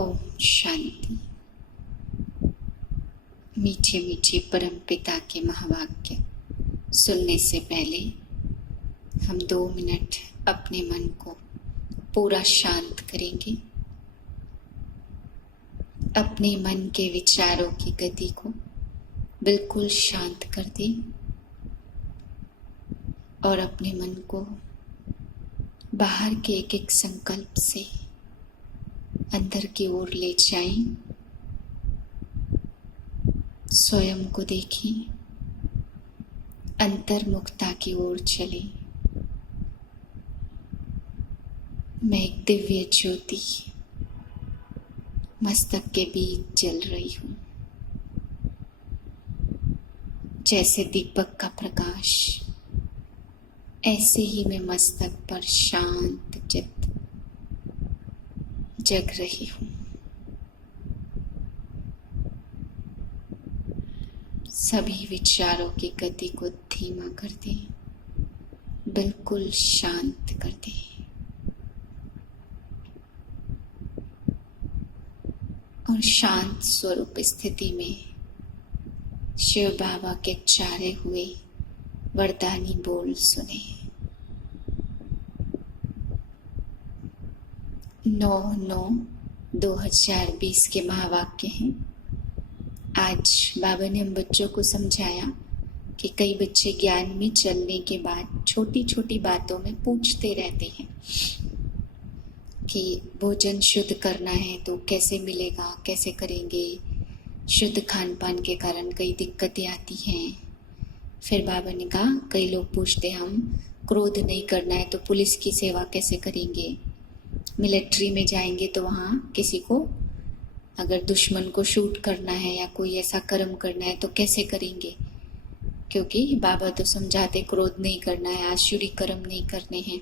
ओम शांति। मीठे मीठे परम पिता के महावाक्य सुनने से पहले हम 2 मिनट अपने मन को पूरा शांत करेंगे। अपने मन के विचारों की गति को बिल्कुल शांत कर दें और अपने मन को बाहर के एक एक संकल्प से अंदर की ओर ले जाएं। स्वयं को देखें, अंतर्मुखता की ओर चलें। मैं एक दिव्य ज्योति मस्तक के बीच जल रही हूँ। जैसे दीपक का प्रकाश, ऐसे ही मैं मस्तक पर शांत चित्त जग रही हूँ। सभी विचारों की गति को धीमा कर दें, बिल्कुल शांत कर दें और शांत स्वरूप स्थिति में शिव बाबा के चारे हुए वरदानी बोल सुने। 9/9/2020 के महावाक्य हैं। आज बाबा ने हम बच्चों को समझाया कि कई बच्चे ज्ञान में चलने के बाद छोटी छोटी बातों में पूछते रहते हैं कि भोजन शुद्ध करना है तो कैसे मिलेगा, कैसे करेंगे। शुद्ध खान पान के कारण कई दिक्कतें आती हैं। फिर बाबा ने कहा कई लोग पूछते हम क्रोध नहीं करना है तो पुलिस की सेवा कैसे करेंगे। मिलिट्री में जाएंगे तो वहाँ किसी को अगर दुश्मन को शूट करना है या कोई ऐसा कर्म करना है तो कैसे करेंगे, क्योंकि बाबा तो समझाते क्रोध नहीं करना है, आसुरी कर्म नहीं करने हैं।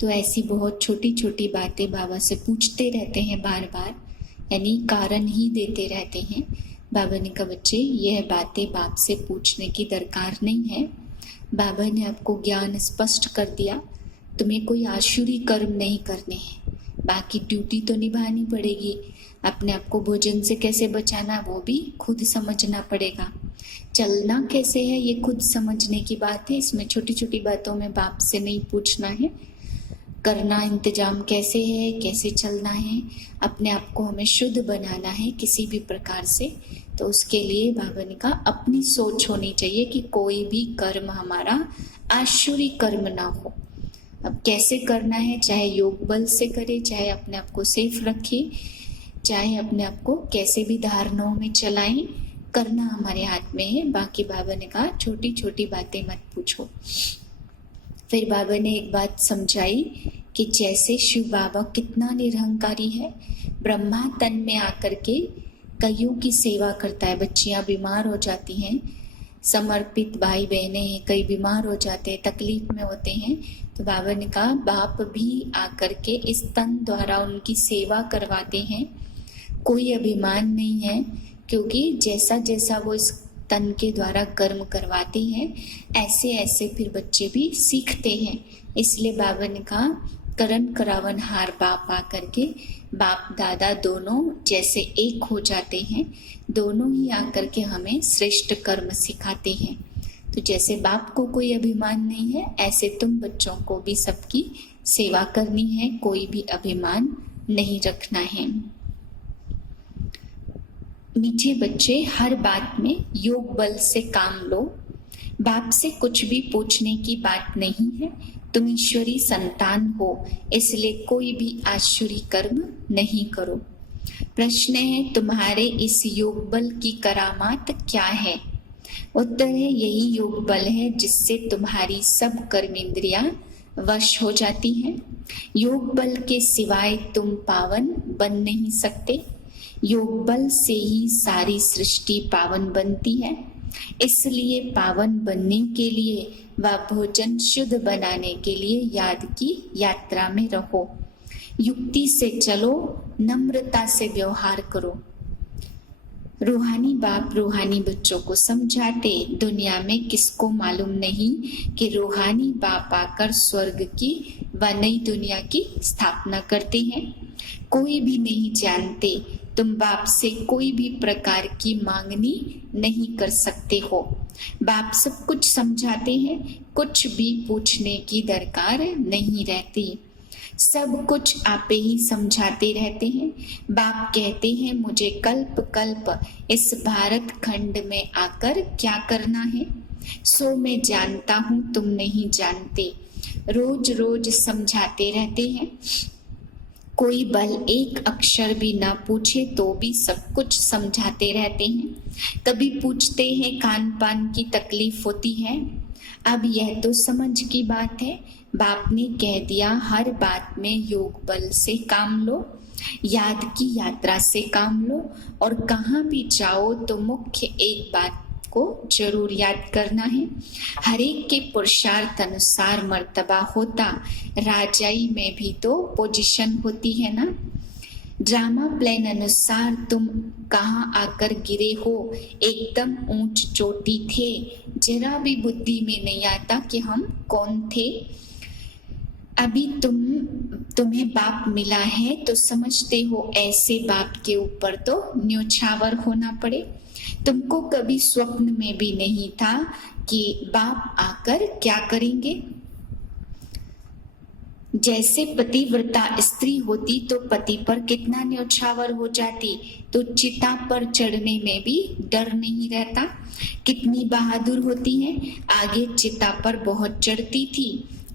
तो ऐसी बहुत छोटी छोटी बातें बाबा से पूछते रहते हैं बार बार, यानी कारण ही देते रहते हैं। बाबा ने कहा बच्चे यह बातें बाप से पूछने की दरकार नहीं है। बाबा ने आपको ज्ञान स्पष्ट कर दिया, तुम्हें कोई आसुरी कर्म नहीं करने हैं। बाकी ड्यूटी तो निभानी पड़ेगी। अपने आप को भोजन से कैसे बचाना वो भी खुद समझना पड़ेगा। चलना कैसे है ये खुद समझने की बात है। इसमें छोटी छोटी बातों में बाप से नहीं पूछना है। करना इंतजाम कैसे है, कैसे चलना है, अपने आप को हमें शुद्ध बनाना है किसी भी प्रकार से। तो उसके लिए बाबा ने कहा अपनी सोच होनी चाहिए कि कोई भी कर्म हमारा आसुरी कर्म ना हो। अब कैसे करना है, चाहे योग बल से करे, चाहे अपने आप को सेफ रखे, चाहे अपने आप को कैसे भी धारणाओं में चलाएं, करना हमारे हाथ में है। बाकी बाबा ने कहा छोटी छोटी बातें मत पूछो। फिर बाबा ने एक बात समझाई कि जैसे शिव बाबा कितना निरहंकारी है, ब्रह्मा तन में आकर के कईयों की सेवा करता है। बच्चियां बीमार हो जाती हैं, समर्पित भाई बहनें हैं, कई बीमार हो जाते हैं, तकलीफ में होते हैं। तो बाबा ने कहा बाप भी आकर के इस तन द्वारा उनकी सेवा करवाते हैं। कोई अभिमान नहीं है, क्योंकि जैसा जैसा वो इस तन के द्वारा कर्म करवाते हैं ऐसे ऐसे फिर बच्चे भी सीखते हैं। इसलिए बाबा ने कहा करण करावन हार बाप आकर के बाप दादा दोनों जैसे एक हो जाते हैं, दोनों ही आकर के हमें श्रेष्ठ कर्म सिखाते हैं। तो जैसे बाप को कोई अभिमान नहीं है, ऐसे तुम बच्चों को भी सबकी सेवा करनी है, कोई भी अभिमान नहीं रखना है। मीठे बच्चे हर बात में योग बल से काम लो। बाप से कुछ भी पूछने की बात नहीं है। तुम ईश्वरी संतान हो, इसलिए कोई भी आसुरी कर्म नहीं करो। प्रश्न है तुम्हारे इस योग बल की करामात क्या है। उत्तर है यही योग बल है जिससे तुम्हारी सब कर्मेंद्रियां वश हो जाती हैं। योग बल के सिवाय तुम पावन बन नहीं सकते। योग बल से ही सारी सृष्टि पावन बनती है। इसलिए पावन बनने के लिए व भोजन शुद्ध बनाने के लिए याद की यात्रा में रहो। युक्ति से चलो, नम्रता से व्यवहार करो। रूहानी बाप रूहानी बच्चों को समझाते, दुनिया में किसको मालूम नहीं कि रूहानी बाप आकर स्वर्ग की व नई दुनिया की स्थापना करते हैं। कोई भी नहीं जानते, तुम बाप से कोई भी प्रकार की मांगनी नहीं कर सकते हो। बाप सब कुछ समझाते हैं, कुछ भी पूछने की दरकार नहीं रहती, सब कुछ आपे ही समझाते रहते हैं। बाप कहते हैं मुझे कल्प कल्प इस भारत खंड में आकर क्या करना है, सो मैं जानता हूँ तुम नहीं जानते। रोज रोज समझाते रहते हैं, कोई बल एक अक्षर भी ना पूछे तो भी सब कुछ समझाते रहते हैं। कभी पूछते हैं खान पान की तकलीफ होती है, अब यह तो समझ की बात है, बाप ने कह दिया हर बात में योग बल से काम लो, याद की यात्रा से काम लो, और कहाँ भी जाओ तो मुख्य एक बात को जरूर याद करना है, हर एक के पुरुषार्थ अनुसार मर्तबा होता, राजाई में भी तो पोजीशन होती है ना। ड्रामा प्लान अनुसार तुम कहाँ आकर गिरे हो, एकदम ऊंच चोटी थे, जरा भी बुद्धि में नहीं आता कि हम कौन थे। अभी तुम्हें बाप मिला है तो समझते हो ऐसे बाप के ऊपर तो न्योछावर होना पड़े। तुमको कभी स्वप्न में भी नहीं था कि बाप आकर क्या करेंगे। जैसे पतिव्रता स्त्री होती तो पति पर कितना न्योछावर हो जाती, तो चिता पर चढ़ने में भी डर नहीं रहता। कितनी बहादुर होती है, आगे चिता पर बहुत चढ़ती थी।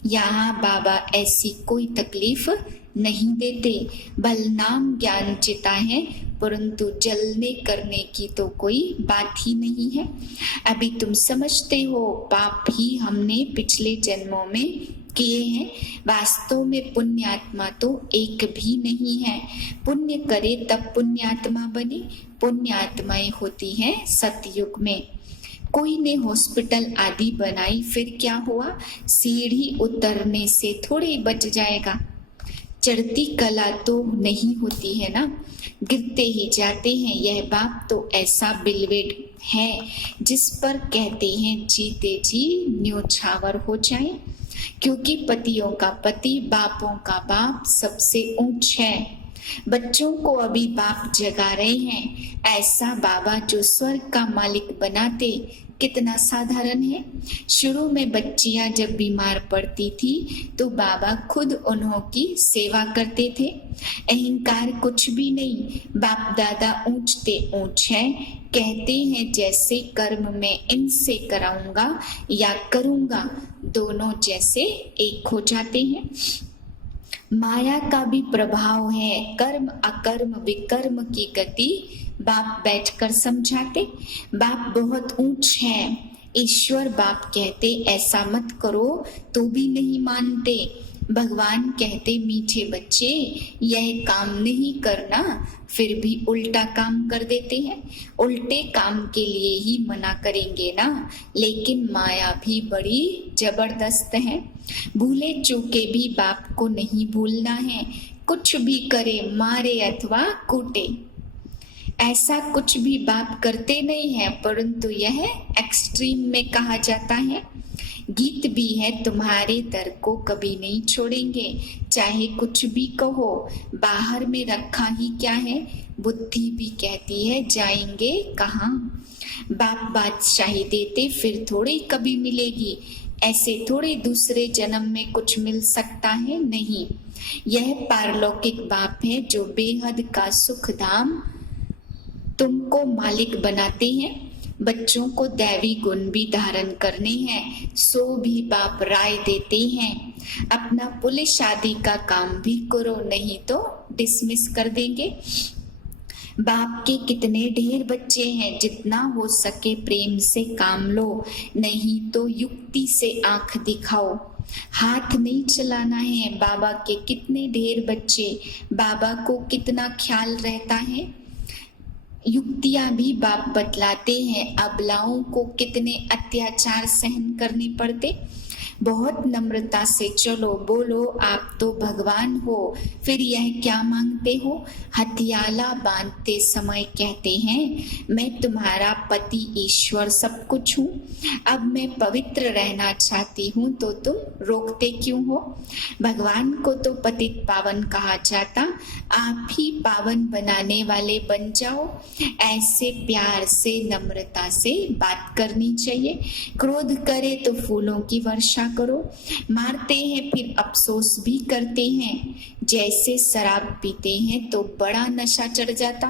यहाँ बाबा ऐसी कोई तकलीफ नहीं देते, बल नाम ज्ञान चिता है, परंतु जलने करने की तो कोई बात ही नहीं है। अभी तुम समझते हो पाप ही हमने पिछले जन्मों में किए हैं, वास्तव में पुण्यात्मा तो एक भी नहीं है। पुण्य करे तब पुण्यात्मा बने, पुण्यात्माएं होती हैं सतयुग में। कोई ने हॉस्पिटल आदि बनाई, फिर क्या हुआ, सीढ़ी उतरने से थोड़े बच जाएगा, चढ़ती कला तो नहीं होती है ना, गिरते ही जाते हैं। यह बाप तो ऐसा बिलवेड है जिस पर कहते हैं जीते जी न्योछावर हो जाए, क्योंकि पतियों का पति बापों का बाप सबसे ऊंच है। बच्चों को अभी बाप जगा रहे हैं, ऐसा बाबा जो स्वर्ग का मालिक बनाते कितना साधारण है। शुरू में बच्चियां जब बीमार पड़ती थी तो बाबा खुद उन्हों की सेवा करते थे। अहंकार कुछ भी नहीं, बाप दादा ऊंचते ऊंच है, कहते हैं जैसे कर्म मैं इनसे कराऊंगा या करूंगा, दोनों जैसे एक हो जाते हैं। माया का भी प्रभाव है, कर्म अकर्म विकर्म की गति बाप बैठकर समझाते। बाप बहुत ऊंच है, ईश्वर बाप कहते ऐसा मत करो तो भी नहीं मानते। भगवान कहते मीठे बच्चे यह काम नहीं करना, फिर भी उल्टा काम कर देते हैं। उल्टे काम के लिए ही मना करेंगे ना, लेकिन माया भी बड़ी जबरदस्त है। भूले चूके भी बाप को नहीं भूलना है, कुछ भी करे मारे अथवा कूटे, ऐसा कुछ भी बाप करते नहीं है, परंतु यह एक्सट्रीम में कहा जाता है। गीत भी है तुम्हारे दर को कभी नहीं छोड़ेंगे, चाहे कुछ भी कहो, बाहर में रखा ही क्या है, बुद्धि भी कहती है जाएंगे कहाँ। बाप बादशाही देते फिर थोड़ी कभी मिलेगी, ऐसे थोड़े दूसरे जन्म में कुछ मिल सकता है, नहीं। यह पारलौकिक बाप है जो बेहद का सुख धाम तुमको मालिक बनाते हैं। बच्चों को दैवी गुण भी धारण करने हैं, सो भी बाप राय देते हैं। अपना पुलिस शादी का काम भी करो, नहीं तो डिसमिस कर देंगे। बाप के कितने ढेर बच्चे हैं, जितना हो सके प्रेम से काम लो, नहीं तो युक्ति से आंख दिखाओ, हाथ नहीं चलाना है। बाबा के कितने ढेर बच्चे, बाबा को कितना ख्याल रहता है। युक्तियां भी बाप बतलाते हैं, अबलाओं को कितने अत्याचार सहन करने पड़ते। बहुत नम्रता से चलो, बोलो आप तो भगवान हो, फिर यह क्या मांगते हो। हथियाला बांधते समय कहते हैं मैं तुम्हारा पति ईश्वर सब कुछ हूँ, अब मैं पवित्र रहना चाहती हूँ तो तुम रोकते क्यों हो। भगवान को तो पतित पावन कहा जाता, आप ही पावन बनाने वाले बन जाओ। ऐसे प्यार से नम्रता से बात करनी चाहिए। क्रोध करे तो फूलों की वर्षा करो, मारते हैं फिर अफसोस भी करते हैं। जैसे शराब पीते हैं तो बड़ा नशा चढ़ जाता,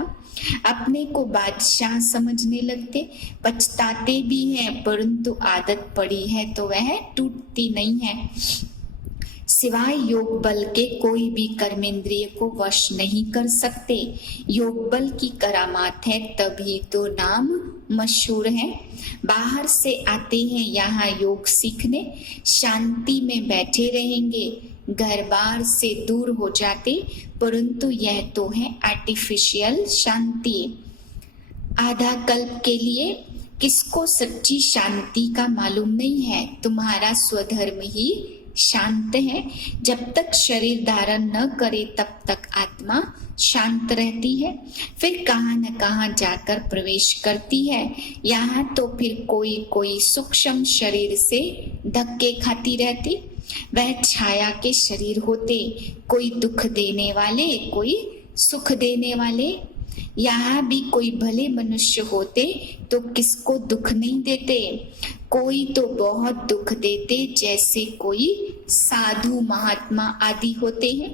अपने को बादशाह समझने लगते, पछताते भी हैं परंतु आदत पड़ी है तो वह टूटती नहीं है। सिवाय योग बल के कोई भी कर्मेंद्रिय को वश नहीं कर सकते। योग बल की करामात है तभी तो नाम मशहूर है। बाहर से आते हैं यहाँ योग सीखने, शांति में बैठे रहेंगे, घर बार से दूर हो जाते, परंतु यह तो है आर्टिफिशियल शांति। आधा कल्प के लिए किसको सच्ची शांति का मालूम नहीं है। तुम्हारा स्वधर्म ही शांत है। जब तक शरीर धारण न करे तब तक आत्मा शांत रहती है, फिर कहाँ न कहाँ जाकर प्रवेश करती है। यहाँ तो फिर कोई कोई सूक्ष्म शरीर से धक्के खाती रहती। वह छाया के शरीर होते, कोई दुख देने वाले कोई सुख देने वाले। यहाँ भी कोई भले मनुष्य होते तो किसको दुख नहीं देते, कोई तो बहुत दुख देते, जैसे कोई साधु महात्मा आदि होते हैं।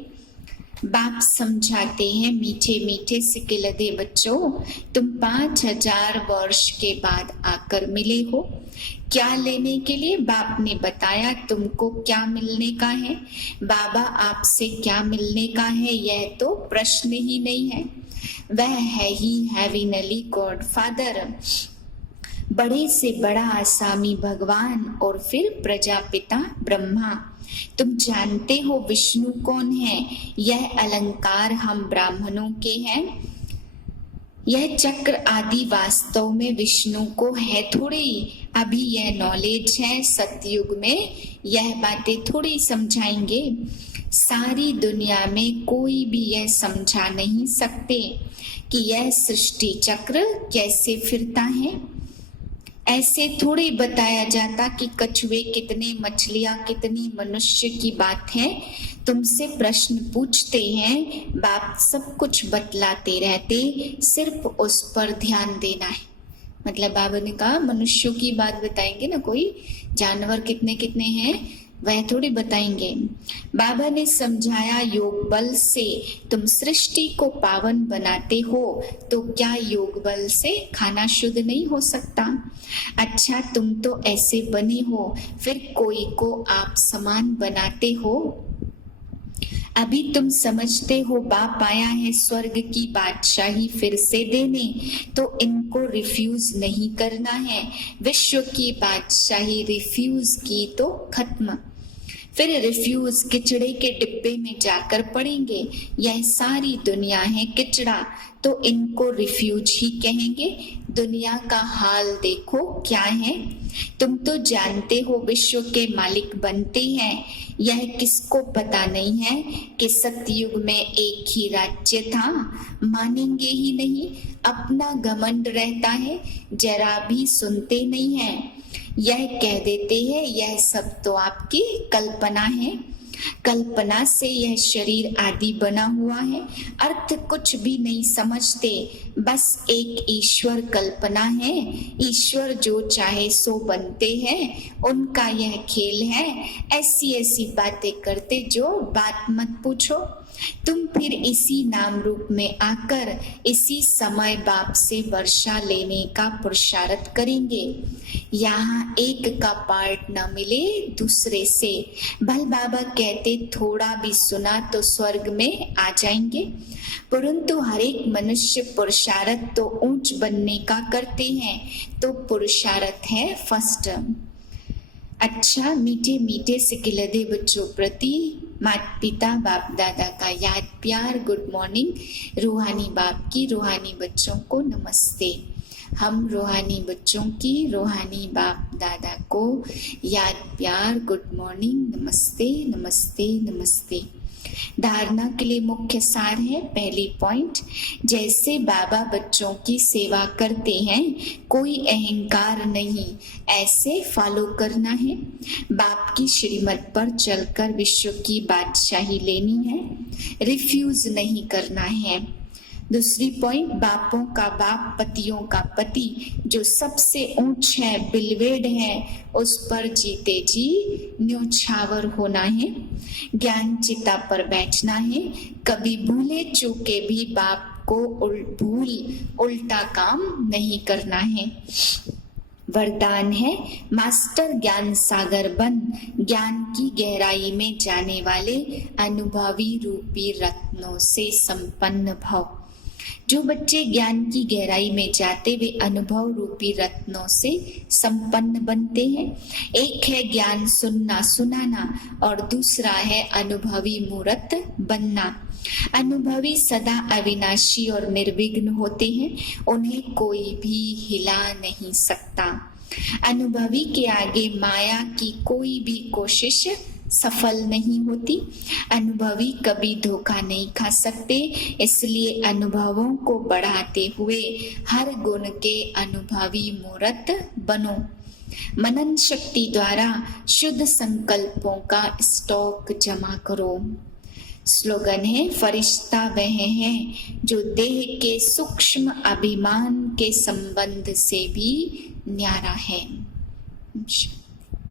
बाप समझाते हैं मीठे मीठे सिकिलदे बच्चों, तुम 5000 वर्ष के बाद आकर मिले हो। क्या लेने के लिए? बाप ने बताया तुमको क्या मिलने का है। बाबा आपसे क्या मिलने का है यह तो प्रश्न ही नहीं है। वह है ही हेविनली गॉड फादर, बड़े से बड़ा आसामी भगवान और फिर प्रजापिता ब्रह्मा। तुम जानते हो विष्णु कौन है? यह अलंकार हम ब्राह्मणों के हैं। यह चक्र आदि वास्तव में विष्णु को है थोड़ी, अभी यह नॉलेज है। सतयुग में यह बातें थोड़ी समझाएंगे। सारी दुनिया में कोई भी यह समझा नहीं सकते कि यह सृष्टि चक्र कैसे फिरता है। ऐसे थोड़ी बताया जाता कि कछुए कितने, मछलियां कितनी, मनुष्य की बात है। तुमसे प्रश्न पूछते हैं, बाप सब कुछ बतलाते रहते, सिर्फ उस पर ध्यान देना है। मतलब बाबा ने कहा मनुष्यों की बात बताएंगे ना, कोई जानवर कितने कितने हैं वह थोड़ी बताएंगे। बाबा ने समझाया योग बल से तुम सृष्टि को पावन बनाते हो, तो क्या योग बल से खाना शुद्ध नहीं हो सकता? अच्छा तुम तो ऐसे बने हो, फिर कोई को आप समान बनाते हो। अभी तुम समझते हो बाप आया है स्वर्ग की बादशाही फिर से देने, तो इनको रिफ्यूज नहीं करना है। विश्व की बादशाही रिफ्यूज की तो खत्म, फिर रिफ्यूज किचड़े के डिब्बे में जाकर पड़ेंगे। यह सारी दुनिया है किचड़ा, तो इनको रिफ्यूज ही कहेंगे। दुनिया का हाल देखो क्या है। तुम तो जानते हो विश्व के मालिक बनते हैं। यह किसको पता नहीं है कि सतयुग में एक ही राज्य था? मानेंगे ही नहीं, अपना घमंड रहता है, जरा भी सुनते नहीं है। यह कह देते हैं यह सब तो आपकी कल्पना है, कल्पना से यह शरीर आदि बना हुआ है। अर्थ कुछ भी नहीं समझते, बस एक ईश्वर कल्पना है। ईश्वर जो चाहे सो बनते हैं, उनका यह खेल है। ऐसी ऐसी बातें करते जो बात मत पूछो। तुम फिर इसी नाम रूप में आकर इसी समय बाप से वर्षा लेने का पुरुषार्थ करेंगे। यहाँ एक का पार्ट न मिले दूसरे से। भल बाबा कहते थोड़ा भी सुना तो स्वर्ग में आ जाएंगे, परंतु हर एक मनुष्य पुरुषार्थ तो ऊंच बनने का करते हैं, तो पुरुषार्थ है फर्स्ट। अच्छा मीठे मीठे सिकिलदे बच्चों प्रति माता पिता बाप दादा का याद प्यार, गुड मॉर्निंग। रूहानी बाप की रूहानी बच्चों को नमस्ते। हम रूहानी बच्चों की रूहानी बाप दादा को याद प्यार गुड मॉर्निंग, नमस्ते नमस्ते नमस्ते। धारणा के लिए मुख्य सार है, पहली पॉइंट, जैसे बाबा बच्चों की सेवा करते हैं कोई अहंकार नहीं, ऐसे फॉलो करना है। बाप की श्रीमत पर चलकर विश्व की बादशाही लेनी है, रिफ्यूज नहीं करना है। दूसरी पॉइंट, बापों का बाप पतियों का पति जो सबसे ऊंच है, बिलवेड है, उस पर जीते जी न्योछावर होना है। ज्ञान चिता पर बैठना है, कभी भूले चूके भी बाप को उल्टा काम नहीं करना है। वरदान है, मास्टर ज्ञान सागर बन, ज्ञान की गहराई में जाने वाले अनुभवी रूपी रत्नों से संपन्न भव। जो बच्चे ज्ञान की गहराई में जाते वे अनुभव रूपी रत्नों से संपन्न बनते हैं। एक है ज्ञान सुनना सुनाना और दूसरा है अनुभवी मूर्त बनना। अनुभवी सदा अविनाशी और निर्विघ्न होते हैं, उन्हें कोई भी हिला नहीं सकता। अनुभवी के आगे माया की कोई भी कोशिश सफल नहीं होती। अनुभवी कभी धोखा नहीं खा सकते, इसलिए अनुभवों को बढ़ाते हुए हर गुण के अनुभवी मूर्त बनो। मनन शक्ति द्वारा शुद्ध संकल्पों का स्टॉक जमा करो। स्लोगन है, फरिश्ता वह है जो देह के सूक्ष्म अभिमान के संबंध से भी न्यारा है।